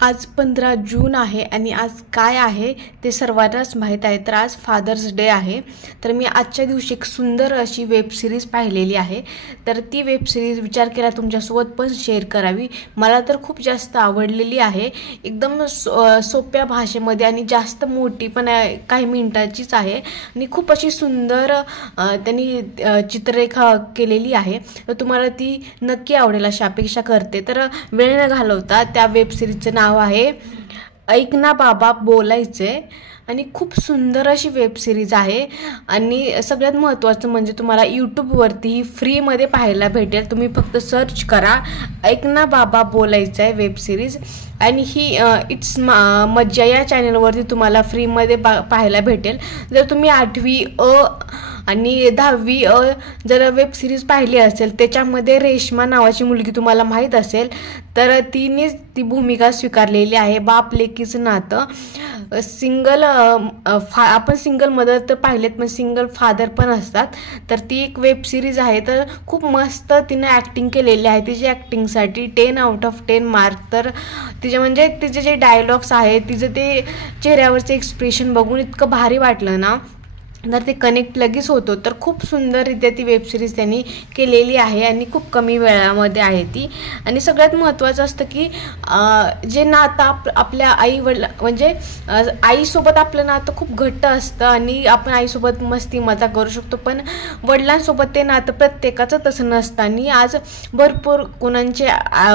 आज 15 जून आहे आणि आज काय आहे ते सर्वांनाच माहीत आहे. तर आज फादर्स डे आहे. तर मी आजच्या दिवशी एक सुंदर अशी वेब सिरीज पाहिलेली आहे. तर ती वेब सिरीज विचार केला तुमच्यासोबत पण शेअर करावी. मला तर खूप जास्त आवडलेली आहे. एकदम सोप्या भाषेमध्ये आणि जास्त मोठी पण काही मिनिटाचीच आहे आणि खूप अशी सुंदर त्यांनी चित्ररेखा केलेली आहे. तर तुम्हाला ती नक्की आवडेल अशी अपेक्षा करते. तर वेळ न घालवता त्या वेब सिरीजचं नाव आहे ऐक ना बाबा बोलायचे आणि खूप सुंदर अशी वेब सिरीज आहे. आणि सगळ्यात महत्त्वाचं म्हणजे तुम्हाला यूट्यूबवरती फ्रीमध्ये पाहायला भेटेल. तुम्ही फक्त सर्च करा ऐक ना बाबा बोलायचं आहे वेब सिरीज आणि ही इट्स मज्जा या चॅनलवरती तुम्हाला फ्रीमध्ये पाहायला भेटेल. जर तुम्ही 8वी अ आणि 10वी जर वेब सिरीज पाहिली असेल त्याच्यामध्ये रेश्मा नावाची मुलगी तुम्हाला माहीत असेल तर तिनेच ती भूमिका स्वीकारलेली आहे. बाप लेकीचं नातं सिंगल आपण सिंगल मदर तर पाहिलेत पण सिंगल फादर पण असतात. तर ती एक वेब सिरीज आहे. तर खूप मस्त तिने ॲक्टिंग केलेली आहे. तिची ॲक्टिंगसाठी 10/10 मार्क. तर तिचे म्हणजे तिचे जे डायलॉग्स आहेत तिचं ते चेहऱ्यावरचं एक्सप्रेशन बघून इतकं भारी वाटलं ना तर ते कनेक्ट लगेच होतो. तर खूप सुंदररित्या ती वेब सिरीज त्यांनी केलेली आहे आणि खूप कमी वेळामध्ये आहे ती. आणि सगळ्यात महत्त्वाचं असतं की जे नातं आपल्या म्हणजे आईसोबत आपलं नातं खूप घट्ट असतं आणि आपण आईसोबत मस्ती मजा करू शकतो. पण वडिलांसोबत ते नातं प्रत्येकाचं तसं नसतं. आणि आज भरपूर कोणाचे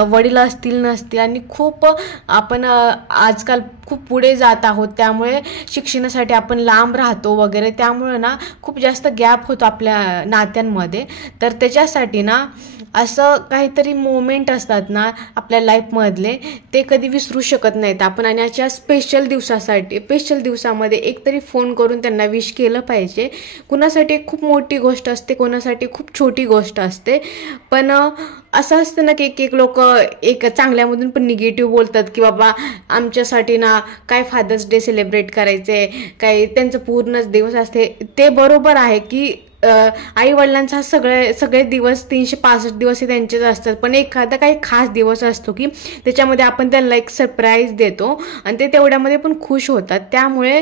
वडील असतील नसतील आणि खूप आपण आजकाल खूप पुढे जात आहोत. त्यामुळे शिक्षणासाठी आपण लांब राहतो वगैरे. त्यामुळे ना खूप जास्त गॅप होतो आपल्या नात्यांमध्ये. तर त्याच्यासाठी ना असं काहीतरी मोमेंट असतात ना आपल्या लाईफमधले ते कधी विसरू शकत नाहीत आपण. आणि याच्या स्पेशल दिवसामध्ये एकतरी फोन करून त्यांना विश केलं पाहिजे. कुणासाठी खूप मोठी गोष्ट असते, कोणासाठी खूप छोटी गोष्ट असते. पण असं असतं ना की एक लोक एक चांगल्यामधून पण निगेटिव्ह बोलतात की बाबा आमच्यासाठी ना काय फादर्स डे सेलिब्रेट करायचे, काय त्यांचं पूर्णच दिवस असते. ते बरोबर आहे की आई वडिलांचा सगळे दिवस 365 दिवस हे त्यांचेच असतात. पण एखादा काही खास दिवस असतो की त्याच्यामध्ये आपण त्यांना एक सरप्राईज देतो आणि ते तेवढ्यामध्ये पण खुश होतात. त्यामुळे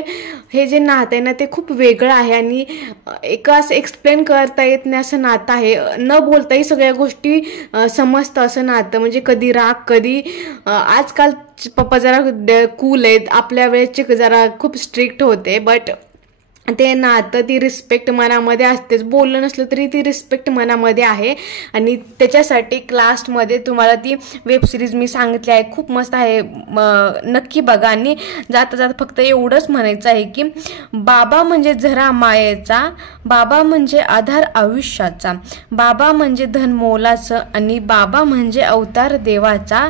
हे जे नातं आहे ना ते खूप वेगळं आहे आणि असं एक्सप्लेन करता येत नाही असं नातं आहे. न बोलताही सगळ्या गोष्टी समजतं असं नातं. म्हणजे कधी राग, कधी आजकाल पप्पा जरा कूल आहेत, आपल्या वेळेचे जरा खूप स्ट्रिक्ट होते. बट ते नातं ती रिस्पेक्ट मनामध्ये असतेच. बोललं नसलं तरी ती रिस्पेक्ट मनामध्ये आहे. आणि त्याच्यासाठी लास्टमध्ये तुम्हाला ती वेब सिरीज मी सांगितली आहे खूप मस्त आहे, नक्की बघा. आणि जाता जाता फक्त एवढंच म्हणायचं आहे की बाबा म्हणजे झरा मायेचा, बाबा म्हणजे आधार आयुष्याचा, बाबा म्हणजे धन मोलाचं आणि बाबा म्हणजे अवतार देवाचा.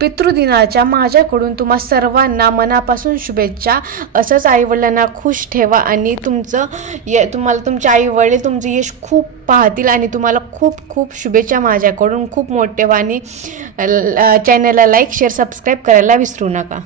पितृदिनाच्या माझ्याकडून तुम्हा सर्वांना मनापासून शुभेच्छा. असंच आईवडिलांना खुश ठेवा आणि तुम्हाला तुमचे आई वडील तुमचं यश खूप पाहतील आणि तुम्हाला खूप खूप शुभेच्छा माझ्याकडून. खूप मोठे. आणि चॅनलला लाईक शेअर सबस्क्राईब करायला विसरू नका.